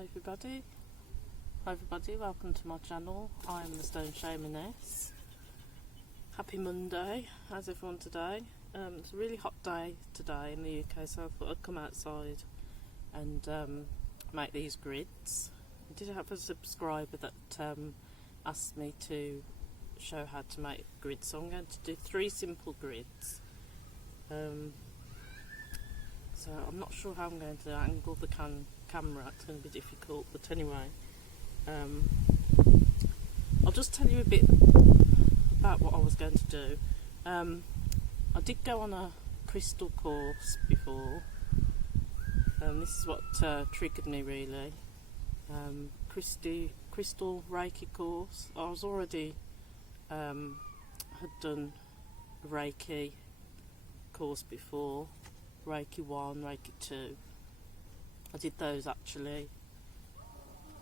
Hi everybody, welcome to my channel. I am the Stone Shamaness. Happy Monday. How's everyone today? It's a really hot day today in the UK, so I thought I'd come outside and make these grids. I did have a subscriber that asked me to show how to make grids, so I'm going to do 3 simple grids. So I'm not sure how I'm going to angle the camera, it's going to be difficult, but anyway, I'll just tell you a bit about what I was going to do. I did go on a crystal course before, this is what triggered me really. Crystal Reiki course. I was already had done a Reiki course before, Reiki 1, Reiki 2. I did those actually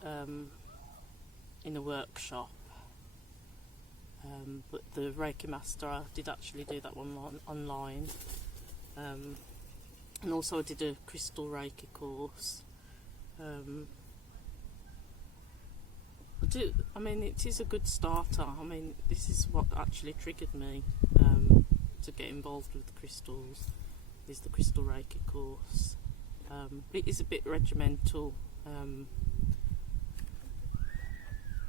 in a workshop, but the Reiki Master, I did actually do that one online, and also I did a Crystal Reiki course. I mean, it is a good starter. I mean, this is what actually triggered me to get involved with the crystals, is the Crystal Reiki course. It is a bit regimental.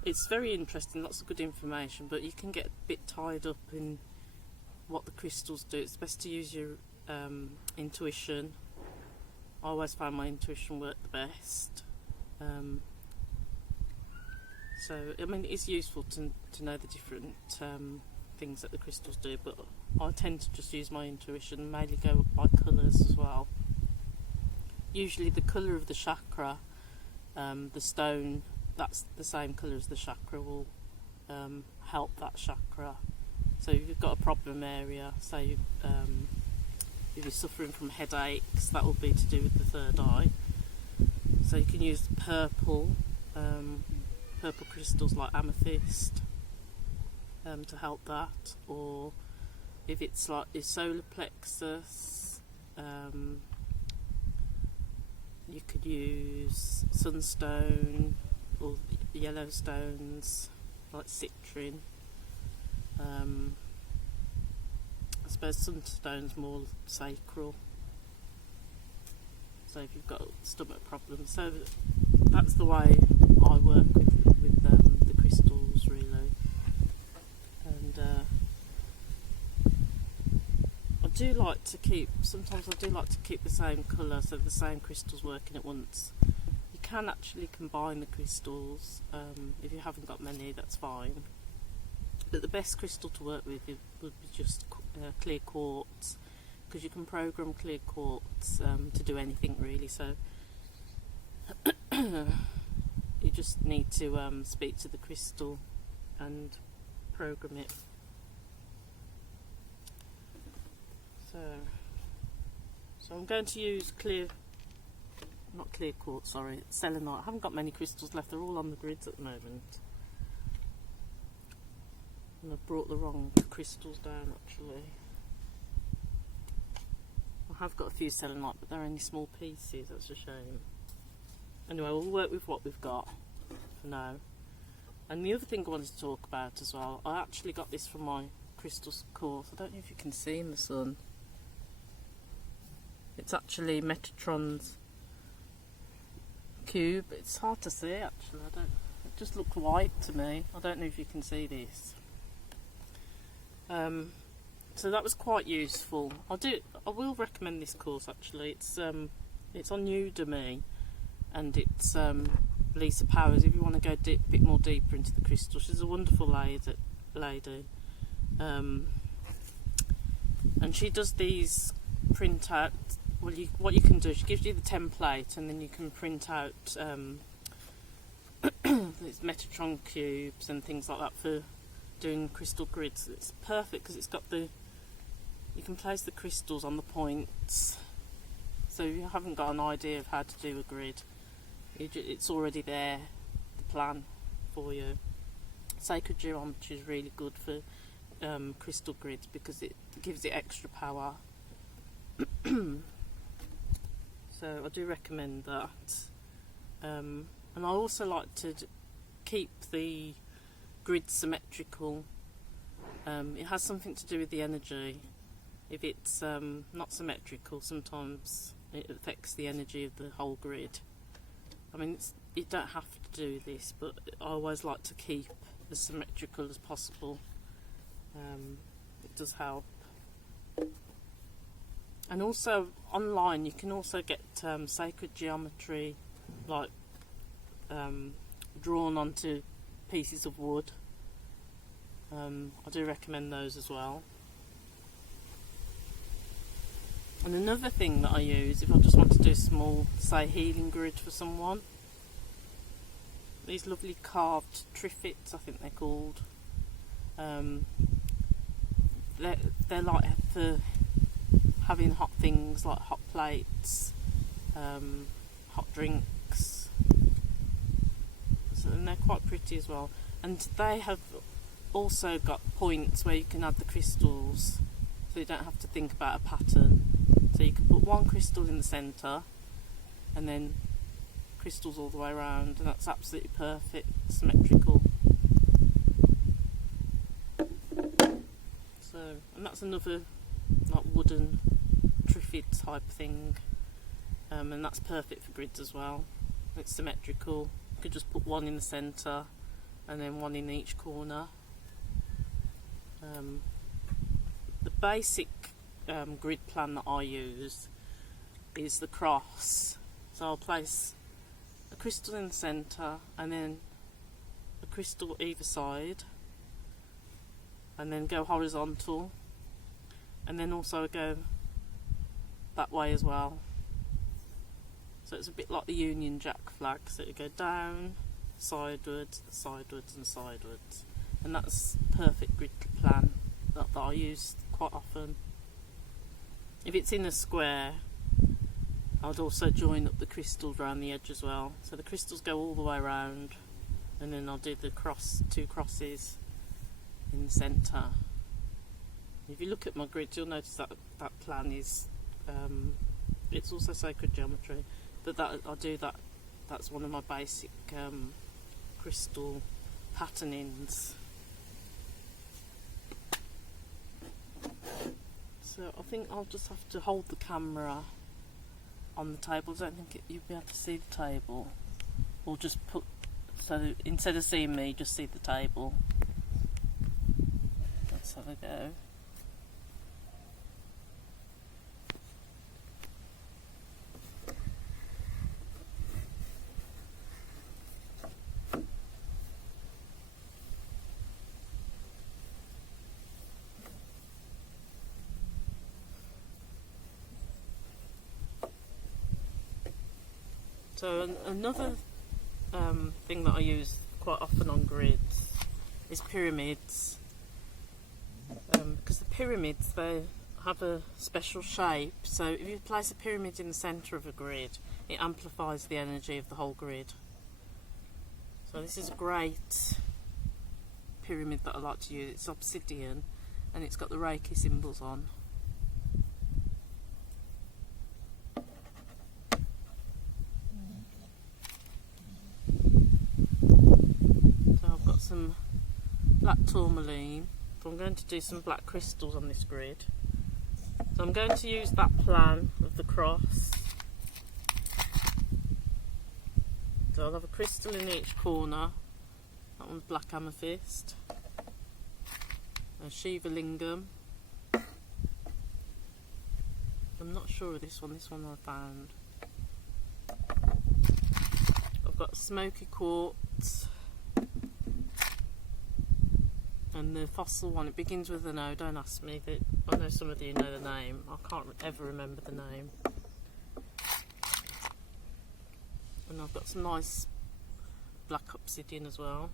It's very interesting, lots of good information, but you can get a bit tied up in what the crystals do. It's best to use your intuition. I always found my intuition worked the best. So, I mean, it is useful to know the different things that the crystals do, but I tend to just use my intuition, mainly go by colours as well. Usually the colour of the chakra, the stone, that's the same colour as the chakra, will help that chakra. So if you've got a problem area, say if you're suffering from headaches, that will be to do with the third eye. So you can use purple crystals like amethyst to help that, or if it's like your solar plexus, you could use sunstone or yellow stones like citrine. I suppose sunstone's more sacral, so if you've got stomach problems. So that's the way I work with the crystals really. And sometimes I do like to keep the same colour, so the same crystals working at once. You can actually combine the crystals, if you haven't got many, that's fine. But the best crystal to work with would be just clear quartz, because you can program clear quartz to do anything really. So you just need to speak to the crystal and program it. So I'm going to use not clear quartz, sorry, selenite. I haven't got many crystals left, they're all on the grids at the moment. And I've brought the wrong crystals down actually. I have got a few selenite, but they're only small pieces, that's a shame. Anyway, we'll work with what we've got for now. And the other thing I wanted to talk about as well, I actually got this from my crystals course. I don't know if you can see in the sun. It's actually Metatron's cube. It's hard to see actually. It just looks white to me. I don't know if you can see this. So that was quite useful. I will recommend this course actually. It's on Udemy, and it's Lisa Powers. If you want to go a bit more deeper into the crystal, she's a wonderful lady. And she does these printout. Well, what you can do, she gives you the template, and then you can print out these Metatron cubes and things like that for doing crystal grids. It's perfect because it's got you can place the crystals on the points. So if you haven't got an idea of how to do a grid, it's already there, the plan for you. Sacred geometry is really good for crystal grids because it gives it extra power. So I do recommend that. And I also like to keep the grid symmetrical. It has something to do with the energy. If it's not symmetrical, sometimes it affects the energy of the whole grid. I mean, you don't have to do this, but I always like to keep as symmetrical as possible. It does help. And also online you can also get sacred geometry, like drawn onto pieces of wood. I do recommend those as well. And another thing that I use if I just want to do a small, say, healing grid for someone, these lovely carved triffids, I think they're called. They're like for having hot things like hot plates, hot drinks. So, and they're quite pretty as well. And they have also got points where you can add the crystals, so you don't have to think about a pattern. So you can put one crystal in the centre and then crystals all the way around, and that's absolutely perfect, symmetrical. So, and that's another like wooden triffid type thing, and that's perfect for grids as well. It's symmetrical. You could just put one in the centre and then one in each corner. The basic grid plan that I use is the cross. So I'll place a crystal in the centre and then a crystal either side, and then go horizontal, and then also go that way as well. So it's a bit like the Union Jack flag, so you go down, sidewards, sidewards and sidewards, and that's perfect grid plan that I use quite often. If it's in a square, I'd also join up the crystals around the edge as well, so the crystals go all the way around, and then I'll do the two crosses in the centre. If you look at my grids, you'll notice that that plan is it's also sacred geometry, but that I do that. That's one of my basic crystal patternings. So I think I'll just have to hold the camera on the table. I don't think you'll be able to see the table, or just put, so instead of seeing me, just see the table. Let's have a go. So another thing that I use quite often on grids is pyramids, because the pyramids, they have a special shape. So if you place a pyramid in the centre of a grid, it amplifies the energy of the whole grid. So this is a great pyramid that I like to use. It's obsidian and it's got the Reiki symbols on. Some black tourmaline, so I'm going to do some black crystals on this grid. So I'm going to use that plan of the cross. So I'll have a crystal in each corner. That one's black amethyst, a Shiva lingam. I'm not sure of this one I found. I've got smoky quartz, and the fossil one, it begins with an O. Don't ask me, I know some of you know the name. I can't ever remember the name. And I've got some nice black obsidian as well.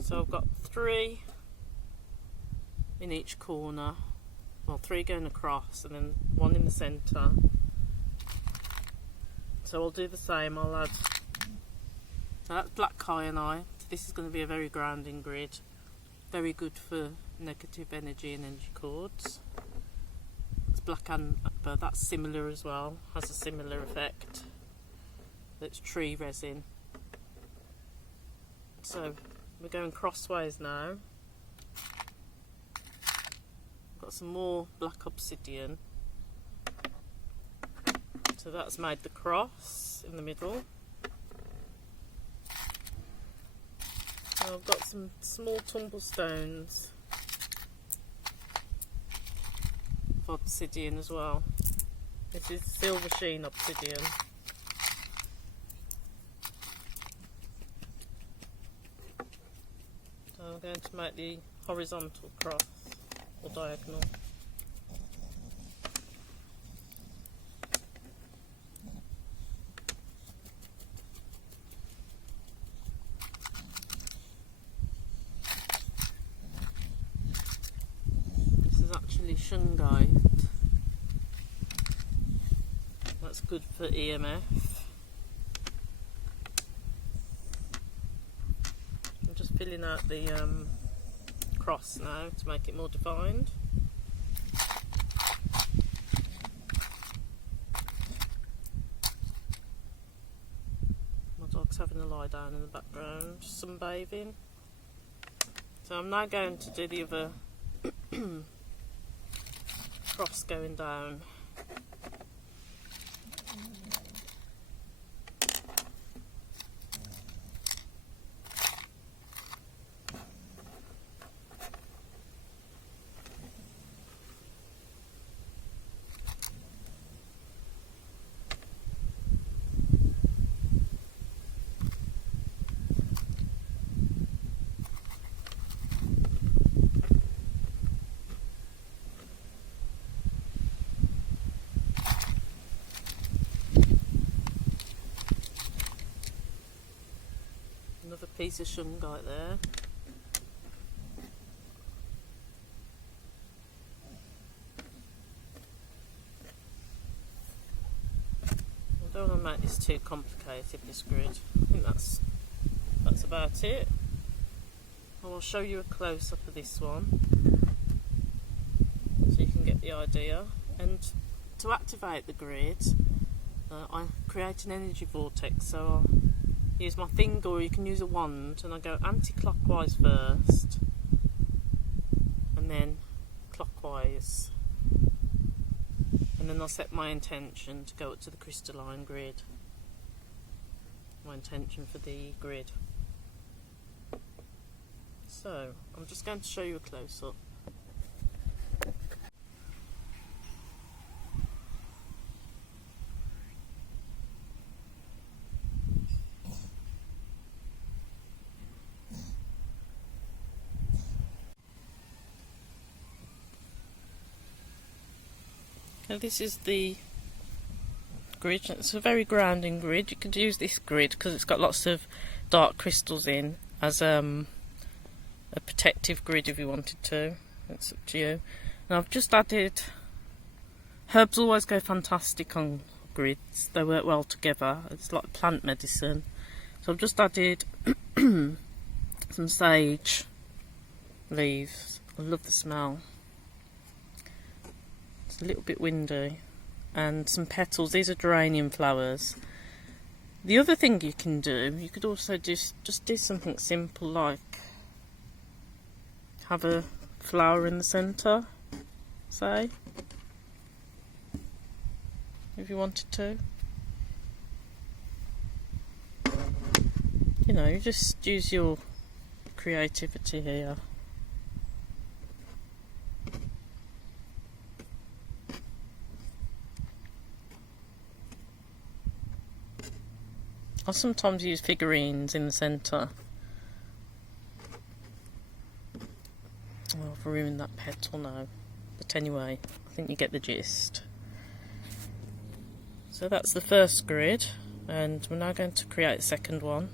So I've got 3 in each corner, well, 3 going across and then 1 in the centre. So I'll do the same. I'll add, so that's black kyanite. This is going to be a very grounding grid, very good for negative energy and energy cords. It's black paper, that's similar as well, has a similar effect. That's tree resin. So we're going crossways now. Got some more black obsidian. So that's made the cross in the middle. And I've got some small tumble stones of obsidian as well. This is silver sheen obsidian. So I'm going to make the horizontal cross or diagonal. This is actually shungite. That's good for EMF. I'm just filling out the cross now to make it more defined. My dog's having a lie down in the background, sunbathing. So I'm now going to do the other cross going down. Another piece of shungite there. I don't want to make this too complicated, this grid. I think that's about it. I will show you a close-up of this one so you can get the idea. And to activate the grid, I create an energy vortex. So I'll use my finger, or you can use a wand, and I go anti-clockwise first and then clockwise, and then I'll set my intention to go up to the crystalline grid, my intention for the grid. So I'm just going to show you a close-up. Now this is the grid. It's a very grounding grid. You could use this grid because it's got lots of dark crystals in as a protective grid if you wanted to. It's up to you. And I've just added, herbs always go fantastic on grids. They work well together. It's like plant medicine. So I've just added some sage leaves. I love the smell. It's a little bit windy. And some petals. These are geranium flowers. The other thing you can do, you could also just do something simple like have a flower in the centre, say, if you wanted to. You know, you just use your creativity here. I sometimes use figurines in the centre. Oh, I've ruined that petal now. But anyway, I think you get the gist. So that's the first grid, and we're now going to create the second one.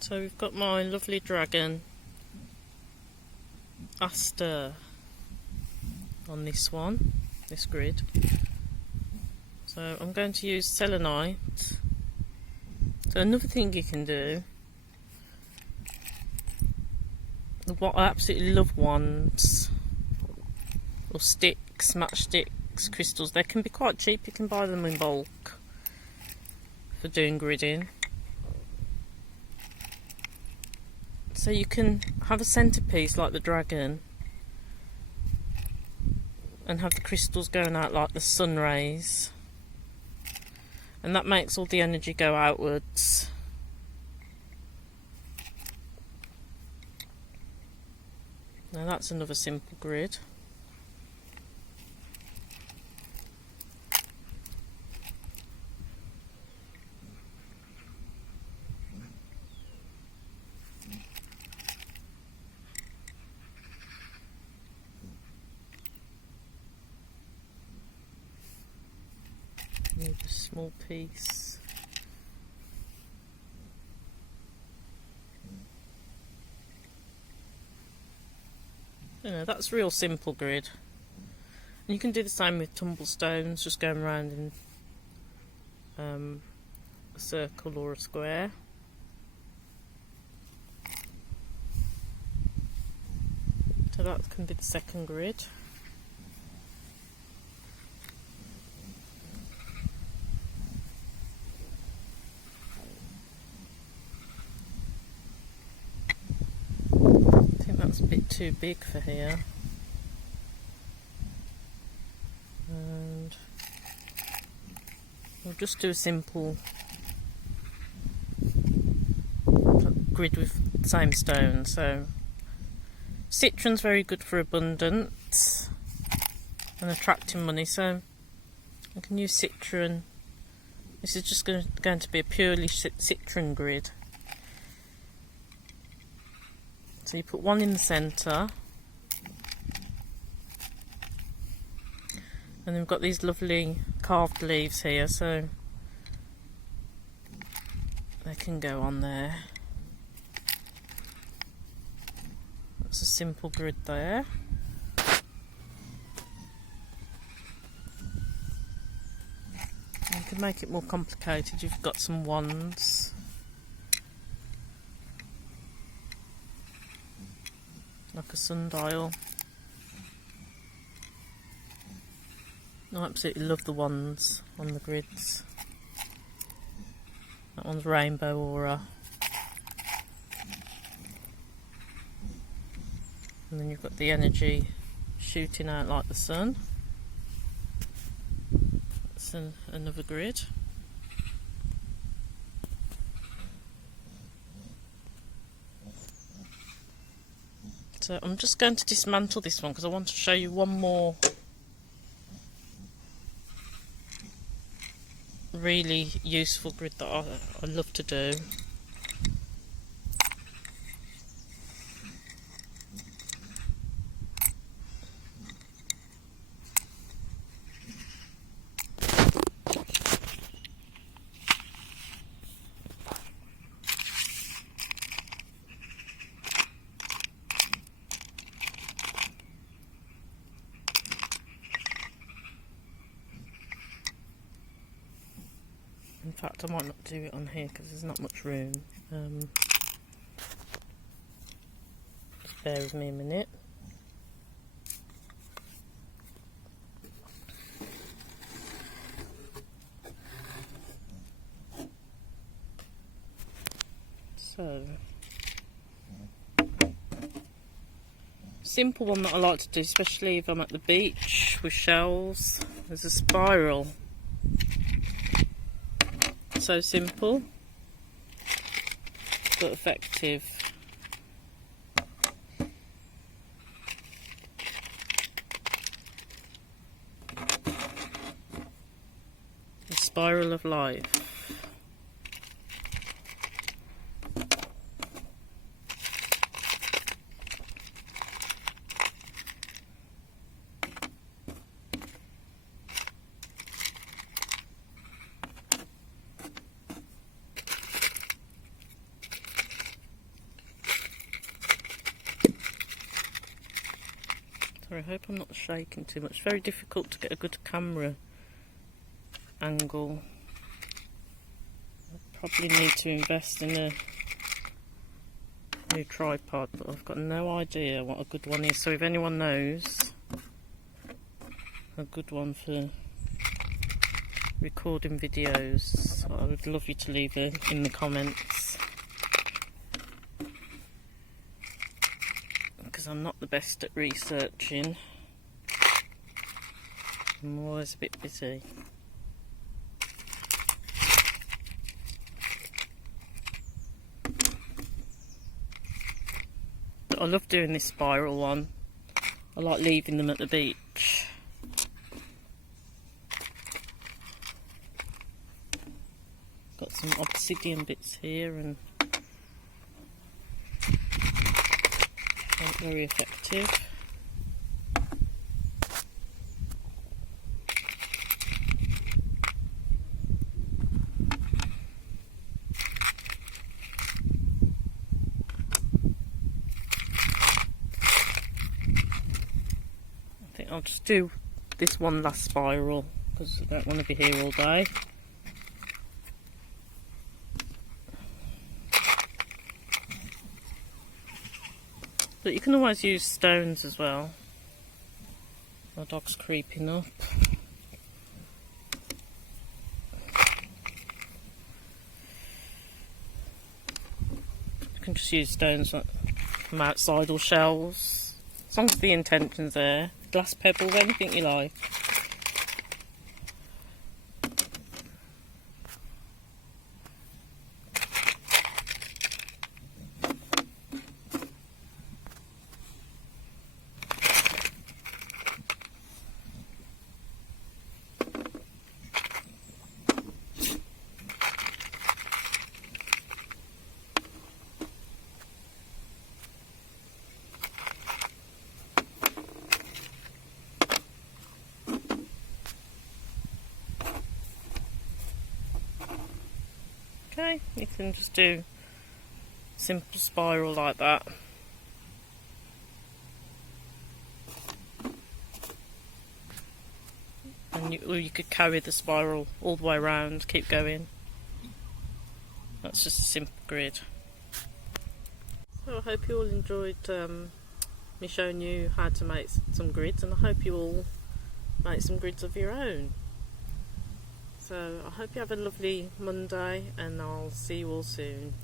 So we've got my lovely dragon, Aster, on this one, this grid. So I'm going to use selenite. So another thing you can do, what I absolutely love wands or sticks, matchstick mix crystals. They can be quite cheap, you can buy them in bulk for doing gridding. So you can have a centerpiece like the dragon and have the crystals going out like the sun rays, and that makes all the energy go outwards. Now that's another simple grid. Need a small piece. You know, that's real simple grid. And you can do the same with tumblestones, just going around in a circle or a square. So that can be the second grid. That's a bit too big for here, and we'll just do a simple grid with the same stone. So citron's very good for abundance and attracting money, so I can use citron. This is just going to be a purely citron grid. So you put one in the centre, and then we've got these lovely carved leaves here, so they can go on there. That's a simple grid there. You can make it more complicated. You've got some wands. Like a sundial. I absolutely love the ones on the grids. That one's rainbow aura. And then you've got the energy shooting out like the sun. That's another grid. So I'm just going to dismantle this one because I want to show you one more really useful grid that I love to do. In fact, I might not do it on here because there's not much room. Just bear with me a minute. So, simple one that I like to do, especially if I'm at the beach with shells. There's a spiral. So simple but effective. The spiral of life. Sorry, I hope I'm not shaking too much. It's very difficult to get a good camera angle. I probably need to invest in a new tripod, but I've got no idea what a good one is. So if anyone knows, a good one for recording videos. I would love you to leave it in the comments, because I'm not the best at researching. I'm always a bit busy. But I love doing this spiral one. I like leaving them at the beach. Got some obsidian bits here and not very effective. I'll just do this one last spiral because I don't want to be here all day. But you can always use stones as well. My dog's creeping up. You can just use stones from outside or shells, as long as the intention's there. Glass pebbles, anything you like. Okay, you can just do a simple spiral like that. And or you could carry the spiral all the way around, keep going. That's just a simple grid. So I hope you all enjoyed me showing you how to make some grids, and I hope you all make some grids of your own. So I hope you have a lovely Monday, and I'll see you all soon.